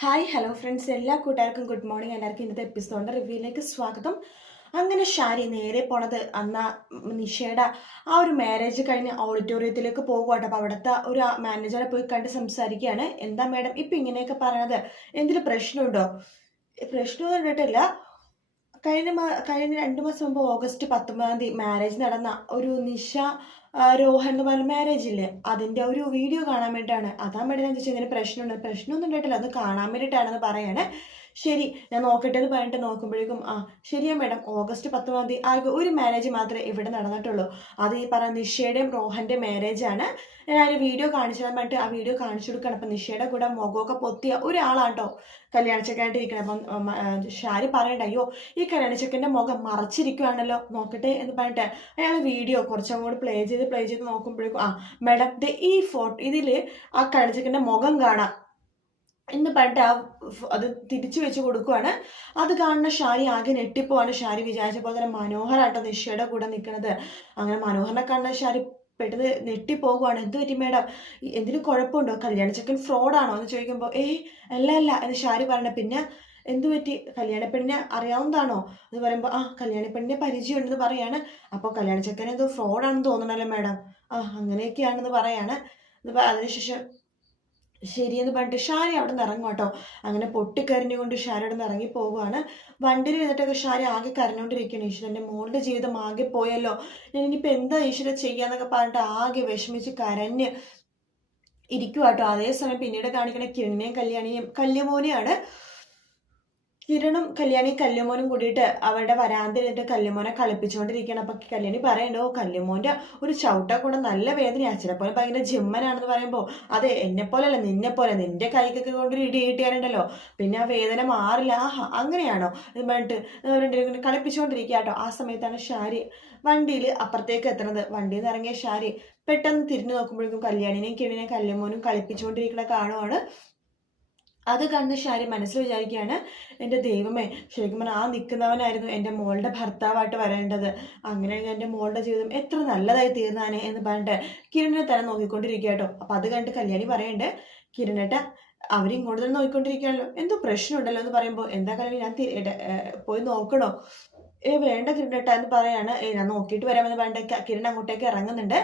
Hi hello friends, എല്ലാ കൂട്ടുകാർക്കും good morning. എല്ലാവർക്കും ഇന്നത്തെ എപ്പിസോഡിൻ്റെ റിവ്യൂയിലേക്ക് സ്വാഗതം. അങ്ങനെ ഷാരി നേരെ പോണത് അന്ന് നിഷയുടെ ആ ഒരു മാരേജ് കഴിഞ്ഞ് ഓഡിറ്റോറിയത്തിലേക്ക് പോകുവാട്ടോ. അപ്പോൾ അവിടുത്തെ ഒരു മാനേജറെ പോയി കണ്ട് സംസാരിക്കുകയാണ്. എന്താ മാഡം ഇപ്പം ഇങ്ങനെയൊക്കെ പറയണത്, എന്തെങ്കിലും പ്രശ്നമുണ്ടോ? പ്രശ്നമൊന്നും കണ്ടിട്ടില്ല. കഴിഞ്ഞ 2 മാസം മുമ്പ് ഓഗസ്റ്റ് 19 മാരേജ് നടന്ന ഒരു നിഷ രോഹൻ എന്ന് പറഞ്ഞ മാരേജ് ഇല്ലേ, അതിൻ്റെ ഒരു വീഡിയോ കാണാൻ വേണ്ടിയിട്ടാണ്. അതാ വേണ്ടി ഞാൻ ചോദിച്ചാൽ ഇങ്ങനെ പ്രശ്നമൊന്നും ഉണ്ടായിട്ടില്ല, അത് കാണാൻ വേണ്ടിയിട്ടാണെന്ന് പറയാണ്. ശരി, ഞാൻ നോക്കട്ടെ എന്ന് പറഞ്ഞിട്ട് നോക്കുമ്പോഴേക്കും ശരിയാ മാഡം, ഓഗസ്റ്റ് 19 ആകെ ഒരു മാരേജ് മാത്രമേ ഇവിടെ നടന്നിട്ടുള്ളൂ. അത് ഈ പറഞ്ഞ നിഷയുടെയും രോഹൻ്റെ മാരേജാണ്. ഞാൻ വീഡിയോ കാണിച്ചു തരാൻ വേണ്ടിയിട്ട് ആ വീഡിയോ കാണിച്ചു കൊടുക്കണം. അപ്പം നിഷയുടെ കൂടെ മുഖമൊക്കെ പൊത്തിയ ഒരാളാട്ടോ കല്യാണച്ചക്കായിട്ട് ഇരിക്കണം. അപ്പം ഷാരി പറയണ്ട, അയ്യോ ഈ കല്യാണച്ചക്കൻ്റെ മുഖം മറച്ചിരിക്കുവാണല്ലോ, നോക്കട്ടെ എന്ന് പറഞ്ഞിട്ട് അയാൾ വീഡിയോ കുറച്ചങ്ങോട്ട് പ്ലേ ചെയ്ത് നോക്കുമ്പോഴേക്കും മാഡം ഈ ഫോട്ടോ ഇതിൽ ആ കല്യാണച്ചക്കൻ്റെ മുഖം കാണാം എന്ന് പറഞ്ഞിട്ട് അത് തിരിച്ചു വെച്ച് കൊടുക്കുവാണ്. അത് കാണുന്ന ഷാരി ആകെ ഞെട്ടിപ്പോവാണ്. ഷാരി വിചാരിച്ച പോലെ തന്നെ മനോഹരാട്ടോ നിഷയുടെ കൂടെ നിൽക്കുന്നത്. അങ്ങനെ മനോഹരനെ കാണുന്ന ഷാരി പെട്ടെന്ന് ഞെട്ടിപ്പോകുവാണ്. എന്ത് പറ്റി മാഡം, എന്തിനും കുഴപ്പമുണ്ടോ, കല്യാണച്ചക്കൻ ഫ്രോഡാണോ എന്ന് ചോദിക്കുമ്പോൾ അല്ല എന്ന് ഷാരി പറയണേ. പിന്നെ എന്തു പറ്റി, കല്യാണപ്പെണ്ണിനെ അറിയാവുന്നതാണോ എന്ന് പറയുമ്പോൾ കല്യാണപ്പെണ്ണിനെ പരിചയമുണ്ടെന്ന് പറയാണ്. അപ്പോൾ കല്യാണച്ചക്കൻ എന്തോ ഫ്രോഡാണെന്ന് തോന്നണല്ലോ മാഡം, അങ്ങനെയൊക്കെയാണെന്ന് പറയാണ്. അതിനുശേഷം ശരിയെന്ന് പറഞ്ഞിട്ട് ഷാരി അവിടെ നിന്ന് ഇറങ്ങും കേട്ടോ. അങ്ങനെ പൊട്ടിക്കരഞ്ഞുകൊണ്ട് ഷാരി അവിടെ നിന്ന് ഇറങ്ങി പോവുകയാണ്. വണ്ടിയിൽ നിന്നിട്ടൊക്കെ ഷാരി ആകെ കരഞ്ഞുകൊണ്ടിരിക്കുകയാണ്. ഈശ്വരൻ്റെ മോളുടെ ജീവിതം ആകെ പോയല്ലോ, ഞാൻ ഇനിയിപ്പോൾ എന്താ ഈശ്വര ചെയ്യാന്നൊക്കെ പറഞ്ഞിട്ട് ആകെ വിഷമിച്ച് കരഞ്ഞ് ഇരിക്കുക കേട്ടോ. അതേസമയം പിന്നീട് കാണിക്കണ കിരണിനെയും കല്യമോനെയാണ്. കിരണും കല്യാണി കല്യമോനും കൂടിയിട്ട് അവരുടെ വരാന്തിൽ നിന്നിട്ട് കല്യമോനെ കളിപ്പിച്ചുകൊണ്ടിരിക്കുകയാണ്. അപ്പം കല്യാണി പറയണ്ടോ, കല്യമോൻ്റെ ഒരു ചവിട്ട കൂടെ നല്ല വേദന, അച്ഛനെ പോലെ ഭയങ്കര ജിമ്മനാണെന്ന് പറയുമ്പോൾ അതെ എന്നെപ്പോലല്ല നിന്നെപ്പോലെ, നിന്റെ കൈക്കൊക്കെ കൊണ്ടൊരു ഇടി കിട്ടിയാലുണ്ടല്ലോ പിന്നെ ആ വേദന മാറില്ല. അങ്ങനെയാണോ എന്ന് പറഞ്ഞിട്ട് അവരുടെ കളിപ്പിച്ചുകൊണ്ടിരിക്കുക കേട്ടോ. ആ സമയത്താണ് ഷാരി വണ്ടിയിൽ അപ്പുറത്തേക്ക് എത്തുന്നത്. വണ്ടിയിൽ നിന്ന് ഇറങ്ങിയ ഷാരി പെട്ടെന്ന് തിരിഞ്ഞു നോക്കുമ്പോഴേക്കും കല്യാണിനെയും കിരണിനെയും കല്യമോനും കളിപ്പിച്ചുകൊണ്ടിരിക്കണ കാണുവാണ്. അത് കണ്ട് ഷാരി മനസ്സിൽ വിചാരിക്കുകയാണ്, എൻ്റെ ദൈവമേ, ശരിക്കും പറഞ്ഞാൽ നിൽക്കുന്നവനായിരുന്നു എൻ്റെ മോളുടെ ഭർത്താവായിട്ട് വരേണ്ടത്. അങ്ങനെയാണെങ്കിൽ എൻ്റെ മോളുടെ ജീവിതം എത്ര നല്ലതായി തീർന്നാനേ എന്ന് പറഞ്ഞിട്ട് കിരണിനെ തന്നെ നോക്കിക്കൊണ്ടിരിക്കുക കേട്ടോ. അപ്പം അത് കണ്ട് കല്യാണി പറയണ്ട്, കിരണേട്ട അവരിങ്ങോട്ട് തന്നെ നോക്കിക്കൊണ്ടിരിക്കുകയാണല്ലോ, എന്തോ പ്രശ്നമുണ്ടല്ലോ എന്ന് പറയുമ്പോൾ എന്താ കല്യാണി, ഞാൻ പോയി നോക്കണോ? വേണ്ട കിരണേട്ട എന്ന് പറയാണ്. ഞാൻ നോക്കിയിട്ട് വരാമെന്ന് പറഞ്ഞിട്ട് കിരൺ അങ്ങോട്ടേക്ക് ഇറങ്ങുന്നുണ്ട്.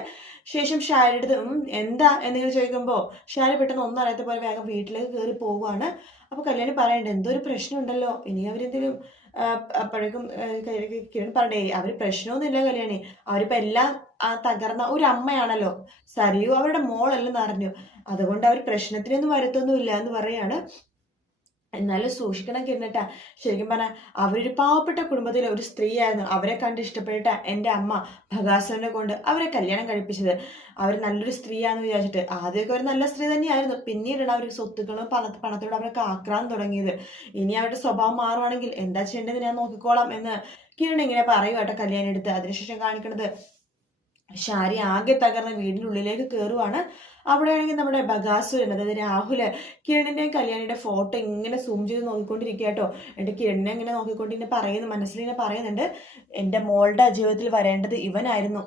ശേഷം ഷാരിയുടെ അടുത്ത് എന്താ എന്നിങ്ങനെ ചോദിക്കുമ്പോൾ ഷാരി പെട്ടെന്ന് ഒന്നും അറിയാത്ത പോലെ വേഗം വീട്ടിലേക്ക് കയറി പോവുകയാണ്. അപ്പോൾ കല്യാണി പറയണ്ട, എന്തോ ഒരു പ്രശ്നമുണ്ടല്ലോ, ഇനി അവരെന്തെങ്കിലും അപ്പോഴേക്കും കിരൺ പറയണ്ടേ, അവർ പ്രശ്നമൊന്നുമില്ല കല്യാണി, അവരിപ്പോൾ എല്ലാം തകർന്ന ഒരു അമ്മയാണല്ലോ, സരിയു അവരുടെ മോളല്ലെന്ന് അറിഞ്ഞു, അതുകൊണ്ട് അവർ പ്രശ്നത്തിനൊന്നും വരുത്തൊന്നുമില്ല എന്ന് പറയാണ്. എന്നാലും സൂക്ഷിക്കണം കിരണേട്ടാ, ശരിക്കും പറഞ്ഞാൽ അവരൊരു പാവപ്പെട്ട കുടുംബത്തിലെ ഒരു സ്ത്രീയായിരുന്നു. അവരെ കണ്ട് ഇഷ്ടപ്പെട്ടിട്ട എൻ്റെ അമ്മ ഭഗാസുരനെ കൊണ്ട് അവരെ കല്യാണം കഴിപ്പിച്ചത്. അവർ നല്ലൊരു സ്ത്രീയാണെന്ന് വിചാരിച്ചിട്ട്. ആദ്യമൊക്കെ ഒരു നല്ല സ്ത്രീ തന്നെയായിരുന്നു, പിന്നീടാണ് അവർ സ്വത്തുക്കളും പണത്തോട് അവർക്ക് ആക്രാന്തം തുടങ്ങിയത്. ഇനി അവരുടെ സ്വഭാവം മാറുവാണെങ്കിൽ എന്താ ചെയ്യേണ്ടത് ഞാൻ നോക്കിക്കോളാം എന്ന് കിരൺ ഇങ്ങനെ പറയും കേട്ടോ കല്യാണം എടുത്ത്. അതിനുശേഷം കാണിക്കുന്നത് ഷാരി ആകെ തകർന്ന വീടിനുള്ളിലേക്ക് കയറുവാണ്. അവിടെയാണെങ്കിൽ നമ്മുടെ ബഗാസുരൻ, അതായത് രാഹുല് കിരണിൻ്റെയും കല്യാണിയുടെ ഫോട്ടോ ഇങ്ങനെ സൂം ചെയ്ത് നോക്കിക്കൊണ്ടിരിക്കുക കേട്ടോ. എന്നിട്ട് കിരണിനെ ഇങ്ങനെ നോക്കിക്കൊണ്ട് ഇങ്ങനെ മനസ്സിലിങ്ങനെ പറയുന്നുണ്ട്, എൻ്റെ മോളുടെ ജീവിതത്തിൽ വരേണ്ടത് ഇവനായിരുന്നു,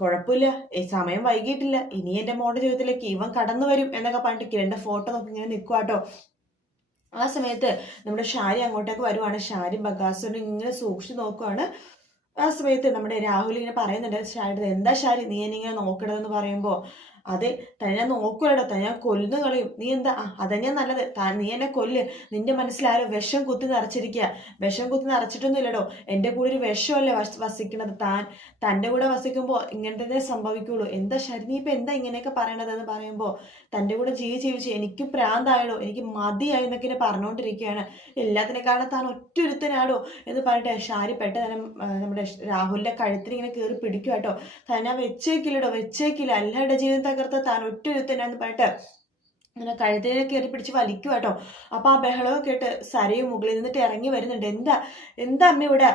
കുഴപ്പമില്ല, സമയം വൈകിട്ടില്ല, ഇനി എൻ്റെ മോളുടെ ജീവിതത്തിലേക്ക് ഇവൻ കടന്നു വരും എന്നൊക്കെ പറഞ്ഞിട്ട് കിരണിൻ്റെ ഫോട്ടോ നോക്കി ഇങ്ങനെ നിൽക്കുക കേട്ടോ. ആ സമയത്ത് നമ്മുടെ ഷാരി അങ്ങോട്ടേക്ക് വരുവാണ്. ഷാരി ബഗാസുരൻ ഇങ്ങനെ സൂക്ഷിച്ച് നോക്കുവാണ്. ആ സമയത്ത് നമ്മുടെ രാഹുൽ ഇങ്ങനെ പറയുന്നുണ്ട് ഷാരി, എന്താ ഷാരി നീ എന്നിങ്ങനെ നോക്കണതെന്ന് പറയുമ്പോൾ അതെ തന്നെ ഞാൻ നോക്കൂലോ, തന്നെ ഞാൻ കൊല്ലുന്നു കളയും, നീ എന്താ അതന്നെയാ നല്ലത്, നീ എന്നെ കൊല്ല്, നിന്റെ മനസ്സിലാരോ വിഷം കുത്തി നിറച്ചിരിക്കുക, വിഷം കുത്തി നിറച്ചിട്ടൊന്നും ഇല്ലടോ, എൻ്റെ കൂടെ ഒരു വിഷമല്ലേ വസിക്കണത്, തൻ്റെ കൂടെ വസിക്കുമ്പോൾ ഇങ്ങനത്തെ സംഭവിക്കുള്ളൂ, എന്താ ശരി നീ ഇപ്പം എന്താ ഇങ്ങനെയൊക്കെ പറയണത് എന്ന് പറയുമ്പോൾ തൻ്റെ കൂടെ ജീവിച്ച് എനിക്ക് പ്രാന്തായടോ, എനിക്ക് മതിയായി എന്നൊക്കെ പറഞ്ഞുകൊണ്ടിരിക്കുകയാണ്. എല്ലാത്തിനേക്കാളും താൻ ഒറ്റൊരുത്തനാടോ എന്ന് പറഞ്ഞിട്ട് ഷാരി പെട്ടെന്ന് നമ്മുടെ രാഹുലിൻ്റെ കഴുത്തിന് ഇങ്ങനെ കയറി പിടിക്കുക കേട്ടോ. തന്നെ വെച്ചേക്കില്ല, എല്ലാവരുടെ ജീവിതം തകർത്ത് താൻ ഒറ്റൊരുത്തനാന്ന് പറഞ്ഞിട്ട് അങ്ങനെ കഴുത്തിനെ കയറി പിടിച്ച് വലിക്കുക കേട്ടോ. അപ്പോൾ ആ ബഹളമൊക്കെ കേട്ട് സരയു മുകളിൽ നിന്നിട്ട് ഇറങ്ങി വരുന്നുണ്ട്. എന്താ അമ്മ ഇവിടെ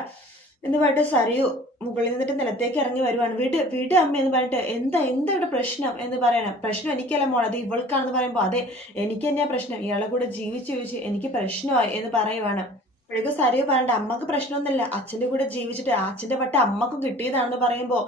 എന്ന് പറഞ്ഞിട്ട് സരയു മുകളിൽ നിന്നിട്ട് നിലത്തേക്ക് ഇറങ്ങി വരുവാണ്. വീട് അമ്മ എന്ന് പറഞ്ഞിട്ട് എന്താ ഇവിടെ പ്രശ്നം എന്ന് പറയണം. പ്രശ്നം എനിക്കല്ല മോൾ, അത് ഇവൾക്കാണെന്ന് പറയുമ്പോൾ അതെ എനിക്ക് തന്നെയാ പ്രശ്നം, ഇയാളെ കൂടെ ജീവിച്ച് എനിക്ക് പ്രശ്നമായി എന്ന് പറയുവാണ്. അപ്പോഴേക്കും സരയു പറയണ്ട അമ്മക്ക് പ്രശ്നമൊന്നുമില്ല, അച്ഛൻ്റെ കൂടെ ജീവിച്ചിട്ട് അച്ഛൻ്റെ വട്ട് അമ്മക്കും കിട്ടിയതാണെന്ന് പറയുമ്പോൾ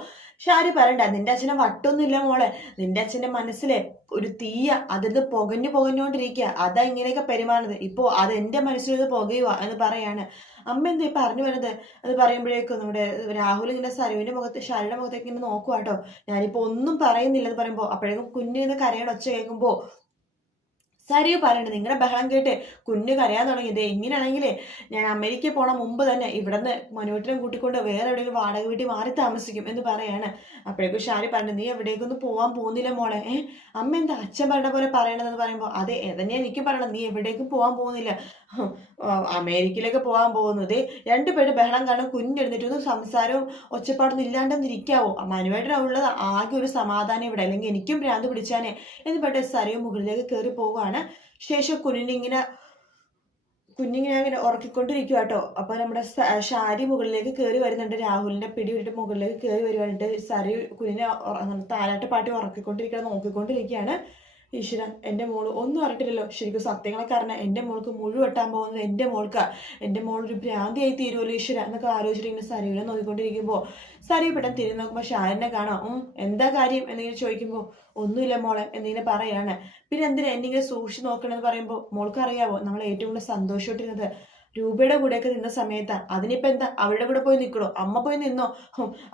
ഷാരി പറയണ്ട നിന്റെ അച്ഛനെ വട്ടൊന്നുമില്ല മോളെ, നിന്റെ അച്ഛൻ്റെ മനസ്സിലെ ഒരു തീയ അതിൽ പുകഞ്ഞുകൊണ്ടിരിക്കുക, അതാ ഇങ്ങനെയൊക്കെ പെരുമാറുന്നത്, ഇപ്പോൾ അത് എൻ്റെ മനസ്സിലത് പുകയുക എന്ന് പറയാണ്. അമ്മ എന്താ ഈ പറഞ്ഞു വരുന്നത് എന്ന് പറയുമ്പോഴേക്കും നമ്മുടെ രാഹുൽ ഇങ്ങനെ സരുവിൻ്റെ മുഖത്ത് ഷാരിയുടെ മുഖത്തേക്ക് ഇങ്ങനെ നോക്കുക കേട്ടോ. ഞാനിപ്പോൾ ഒന്നും പറയുന്നില്ലെന്ന് പറയുമ്പോൾ അപ്പോഴേക്കും കുഞ്ഞിന്ന് കരയുടെ ഒച്ച കേൾക്കുമ്പോൾ സരിയു പറയണ്ടത് നിങ്ങളുടെ ബഹളം കേട്ട് കുഞ്ഞു കരയാൻ തുടങ്ങിയത്, ഇങ്ങനെയാണെങ്കിലേ ഞാൻ അമേരിക്കയിൽ പോണ മുമ്പ് തന്നെ ഇവിടെ നിന്ന് മനുവേട്ടനെ കൂട്ടിക്കൊണ്ട് വേറെ എവിടെയെങ്കിലും വാടക വീട്ടിൽ മാറി താമസിക്കും എന്ന് പറയാണ്. അപ്പോഴേക്കും ഷാരി പറഞ്ഞു നീ എവിടേക്കൊന്നും പോകാൻ പോകുന്നില്ല മോളെ. അമ്മ എന്താ അച്ഛൻ പറഞ്ഞ പോലെ പറയണതെന്ന് പറയുമ്പോൾ അതെ എതന്നെ എനിക്ക് പറയണം, നീ എവിടേക്കും പോകാൻ പോകുന്നില്ല, അമേരിക്കയിലേക്ക് പോകാൻ പോകുന്നത്. രണ്ടുപേരും ബഹളം കാണും, കുഞ്ഞെഴുന്നിട്ടൊന്നും സംസാരവും ഒച്ചപ്പാടൊന്നും ഇല്ലാണ്ടെന്ന് ഇരിക്കാവോ, മനുവേട്ടനുള്ളത് ആകെ ഒരു സമാധാനം ഇവിടെ, അല്ലെങ്കിൽ എനിക്കും ഭ്രാന്ത് പിടിച്ചാനേ എന്ന് പറഞ്ഞ സരയു മുകളിലേക്ക് കയറി പോവുകയാണ്. ശേഷം കുഞ്ഞിങ്ങനെ അങ്ങനെ ഉറക്കിക്കൊണ്ടിരിക്കുക കേട്ടോ. അപ്പൊ നമ്മുടെ ഷാരി മുകളിലേക്ക് കയറി വരുന്നുണ്ട്, രാഹുലിന്റെ പിടി വിട്ടിട്ട് മുകളിലേക്ക് കയറി വരുവാനിട്ട് സരി കുഞ്ഞിനെ താലാട്ട് പാട്ടി ഉറക്കിക്കൊണ്ടിരിക്കണം നോക്കിക്കൊണ്ടിരിക്കുകയാണ്. ഈശ്വര എൻ്റെ മോള് ഒന്നും അറിയിട്ടില്ലല്ലോ, ശരിക്കും സത്യങ്ങളൊക്കെ അറിഞ്ഞ എൻ്റെ മോൾക്ക് മുഴുവെട്ടാൻ പോകുന്നത് എൻ്റെ മോൾക്കാ, എൻ്റെ മോളൊരു ഭ്രാന്തിയായി തീരുമല്ലോ ഈശ്വര എന്നൊക്കെ ആലോചിച്ചിട്ട് ഇങ്ങനെ സരിവിനെ നോക്കിക്കൊണ്ടിരിക്കുമ്പോൾ സരി പെട്ടെന്ന് തിരിഞ്ഞ് നോക്കുമ്പോൾ ഷാരിനെ കാണാം. എന്താ കാര്യം എന്നിങ്ങനെ ചോദിക്കുമ്പോൾ ഒന്നുമില്ല മോളെ എന്നിങ്ങനെ പറയാണ്. പിന്നെ എന്തിനാ എന്നിങ്ങനെ സൂക്ഷിച്ച് നോക്കണമെന്ന് പറയുമ്പോൾ മോൾക്ക് അറിയാവോ നമ്മൾ ഏറ്റവും കൂടുതൽ സന്തോഷമായിട്ടിരുന്നത് രൂപയുടെ കൂടെയൊക്കെ നിന്ന സമയത്താ, അതിനിപ്പോ എന്താ അവരുടെ കൂടെ പോയി നിൽക്കണോ, അമ്മ പോയി നിന്നോ,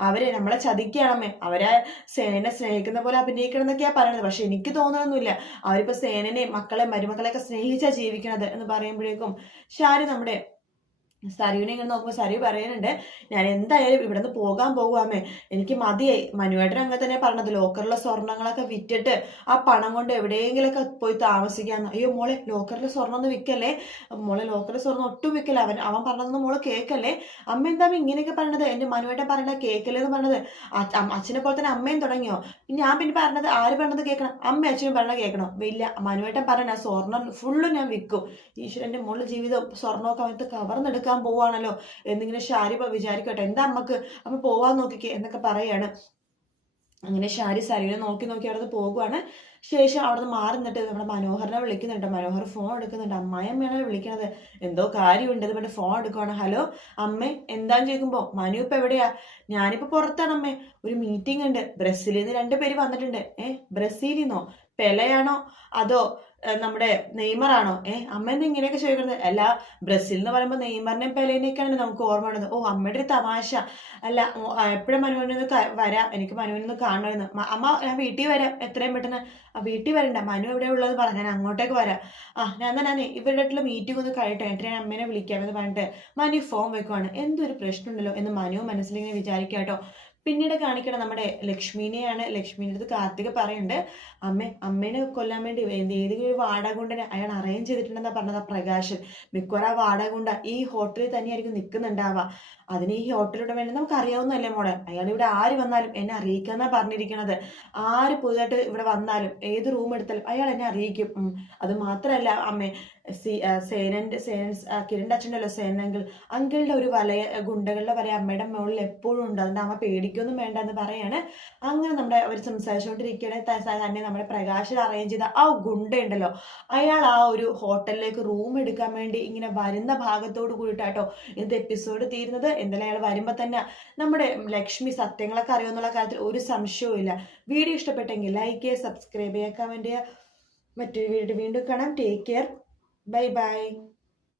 അവരെ നമ്മളെ ചതിക്കുകയാണമ്മേ, അവരെ സേനനെ സ്നേഹിക്കുന്ന പോലെ അഭിനയിക്കണം എന്നൊക്കെയാ പറയണത്, പക്ഷെ എനിക്ക് തോന്നുന്നൊന്നുമില്ല, അവരിപ്പോ സേനനെ മക്കളെ മരുമക്കളെയൊക്കെ സ്നേഹിച്ചാ ജീവിക്കണത് എന്ന് പറയുമ്പോഴേക്കും ഷാരി നമ്മുടെ സരുവിനെ ഇങ്ങനെ നോക്കുമ്പോൾ സരു പറയുന്നുണ്ട് ഞാൻ എന്തായാലും ഇവിടെ നിന്ന് പോകാൻ പോകുവാമേ, എനിക്ക് മതിയായി. മനുവേട്ടൻ അങ്ങനെ തന്നെ പറഞ്ഞത് ലോക്കറിലെ സ്വർണ്ണങ്ങളൊക്കെ വിറ്റിട്ട് ആ പണം കൊണ്ട് എവിടെയെങ്കിലൊക്കെ പോയി താമസിക്കാന്ന്. അയ്യോ മോളെ ലോക്കറിലെ സ്വർണ്ണം ഒന്നും വിൽക്കല്ലേ മോളെ, ലോക്കറിലെ സ്വർണ്ണം ഒട്ടും വിൽക്കല്ലേ, അവൻ പറഞ്ഞതൊന്നും മോള് കേൾക്കല്ലേ. അമ്മ എന്താ ഇങ്ങനെയൊക്കെ പറഞ്ഞത്, എൻ്റെ മനുവേട്ടൻ പറയണത് കേൾക്കല്ലേ എന്ന് പറഞ്ഞത്. അച്ഛനെ പോലെ തന്നെ അമ്മയും തുടങ്ങിയോ, ഞാൻ പിന്നെ പറഞ്ഞത് ആര് പറഞ്ഞത് കേൾക്കണം, അമ്മ അച്ഛനും പറഞ്ഞത് കേൾക്കണോ, ഇല്ല മനുവേട്ടൻ പറഞ്ഞ സ്വർണ്ണം ഫുള്ളും ഞാൻ വിൽക്കും, ഈശ്വരൻ്റെ മോളുടെ ജീവിതം സ്വർണ്ണമൊക്കെ അവനത്ത് കവർന്നെടുക്കാൻ പോവാണല്ലോ എന്നിങ്ങനെ ഷാരി വിചാരിക്കട്ടെ, എന്താ അമ്മ പോവാൻ നോക്കിക്കേ എന്നൊക്കെ പറയാണ്. അങ്ങനെ ഷാരി സരിനെ നോക്കി അവിടെ നിന്ന് പോകുവാണ്. ശേഷം അവിടെ നിന്ന് മാറി നിന്നിട്ട് നമ്മുടെ മനോഹരനെ വിളിക്കുന്നുണ്ട്. മനോഹർ ഫോൺ എടുക്കുന്നുണ്ട്. അമ്മായിയമ്മയാണ് വിളിക്കണത്, എന്തോ കാര്യമുണ്ട് എന്ന് പറഞ്ഞിട്ട് ഫോൺ എടുക്കുവാണ്. ഹലോ അമ്മേ എന്താന്ന് ചോദിക്കുമ്പോൾ മനു ഇപ്പൊ എവിടെയാ, ഞാനിപ്പോ പുറത്താണ് അമ്മേ, ഒരു മീറ്റിംഗ് ഉണ്ട്, ബ്രസീലിൽ നിന്ന് 2 പേര് വന്നിട്ടുണ്ട്. ബ്രസീലിൽ നിന്നോ, പെലയാണോ അതോ നമ്മുടെ നെയ്മറാണോ? അമ്മ ഇങ്ങനെയൊക്കെ ചോദിക്കുന്നത്, അല്ല ബ്രസീൽ എന്ന് പറയുമ്പോൾ നെയ്മറിനെയും പെലേനെയൊക്കെയാണ് നമുക്ക് ഓർമ്മ വരുന്നത്. ഓ അമ്മയുടെ ഒരു തമാശ, അല്ല എപ്പോഴും മനുവിനൊന്ന് വരാം, എനിക്ക് മനുവിനൊന്ന് കാണണമെന്ന്. അമ്മ ഞാൻ വീട്ടിൽ വരാം എത്രയും പെട്ടെന്ന്. വീട്ടിൽ വരണ്ട, മനു എവിടെ ഉള്ളത് പറ, ഞാൻ അങ്ങോട്ടേക്ക് വരാം. ഞാൻ ഇവരുടെ ആയിട്ടുള്ള മീറ്റിംഗ് ഒന്ന് കഴിയട്ടെ, എന്നിട്ട് ഞാൻ അമ്മേനെ വിളിക്കാമെന്ന് പറഞ്ഞിട്ട് മനു ഫോൺ വെക്കുവാണ്. എന്തൊരു പ്രശ്നമുണ്ടല്ലോ എന്ന് മനു മനസ്സിലിങ്ങനെ വിചാരിക്കാം കേട്ടോ. പിന്നീട് കാണിക്കണം നമ്മുടെ ലക്ഷ്മിനെയാണ്. ലക്ഷ്മിൻ്റെ അടുത്ത് കാർത്തിക പറയുന്നുണ്ട്, അമ്മേനെ കൊല്ലാൻ വേണ്ടി ഏതെങ്കിലും ഒരു വാടക കൊണ്ടനെ അയാൾ അറേഞ്ച് ചെയ്തിട്ടുണ്ടെന്നാ പറഞ്ഞത് പ്രകാശൻ. മിക്കവാറും ആ വാടക കൊണ്ട ഈ ഹോട്ടലിൽ തന്നെയായിരിക്കും നിൽക്കുന്നുണ്ടാവുക. അതിന് ഈ ഹോട്ടലിലൂടെ വേണ്ടി നമുക്ക് അറിയാവുന്നതല്ലേ മോളെ, അയാൾ ഇവിടെ ആര് വന്നാലും എന്നെ അറിയിക്കാന്നാ പറഞ്ഞിരിക്കണത്. ആര് പുതുതായിട്ട് ഇവിടെ വന്നാലും ഏത് റൂം എടുത്താലും അയാൾ എന്നെ അറിയിക്കും. അത് മാത്രമല്ല അമ്മേ, കിരണിന്റെ അച്ഛനല്ലോ സേനങ്കിൾ, അങ്കിളുടെ ഒരു വലയ, ഗുണ്ടകളുടെ വലയ അമ്മയുടെ മുകളിൽ എപ്പോഴും ഉണ്ട്, അതുകൊണ്ട് അമ്മ പേടിക്കൊന്നും വേണ്ട എന്ന് പറയാണ്. അങ്ങനെ നമ്മുടെ അവർ സംസാരിച്ചുകൊണ്ടിരിക്കുകയാണെങ്കിൽ തന്നെ നമ്മുടെ പ്രകാശൻ അറേഞ്ച് ചെയ്ത ആ ഗുണ്ട ഉണ്ടല്ലോ, അയാൾ ആ ഒരു ഹോട്ടലിലേക്ക് റൂം എടുക്കാൻ വേണ്ടി ഇങ്ങനെ വരുന്ന ഭാഗത്തോട് കൂടിയിട്ടാട്ടോ ഇന്നത്തെ എപ്പിസോഡ് തീരുന്നത്. എന്തായാലും അയാൾ വരുമ്പോൾ തന്നെ നമ്മുടെ ലക്ഷ്മി സത്യങ്ങളൊക്കെ അറിയുമെന്നുള്ള കാര്യത്തിൽ ഒരു സംശയവും ഇല്ല. വീഡിയോ ഇഷ്ടപ്പെട്ടെങ്കിൽ ലൈക്ക് ചെയ്യുക, സബ്സ്ക്രൈബ് ചെയ്യുക, കമൻറ്റ് ചെയ്യുക. മറ്റൊരു വീഡിയോ വീണ്ടും കാണാം. Take care, bye bye.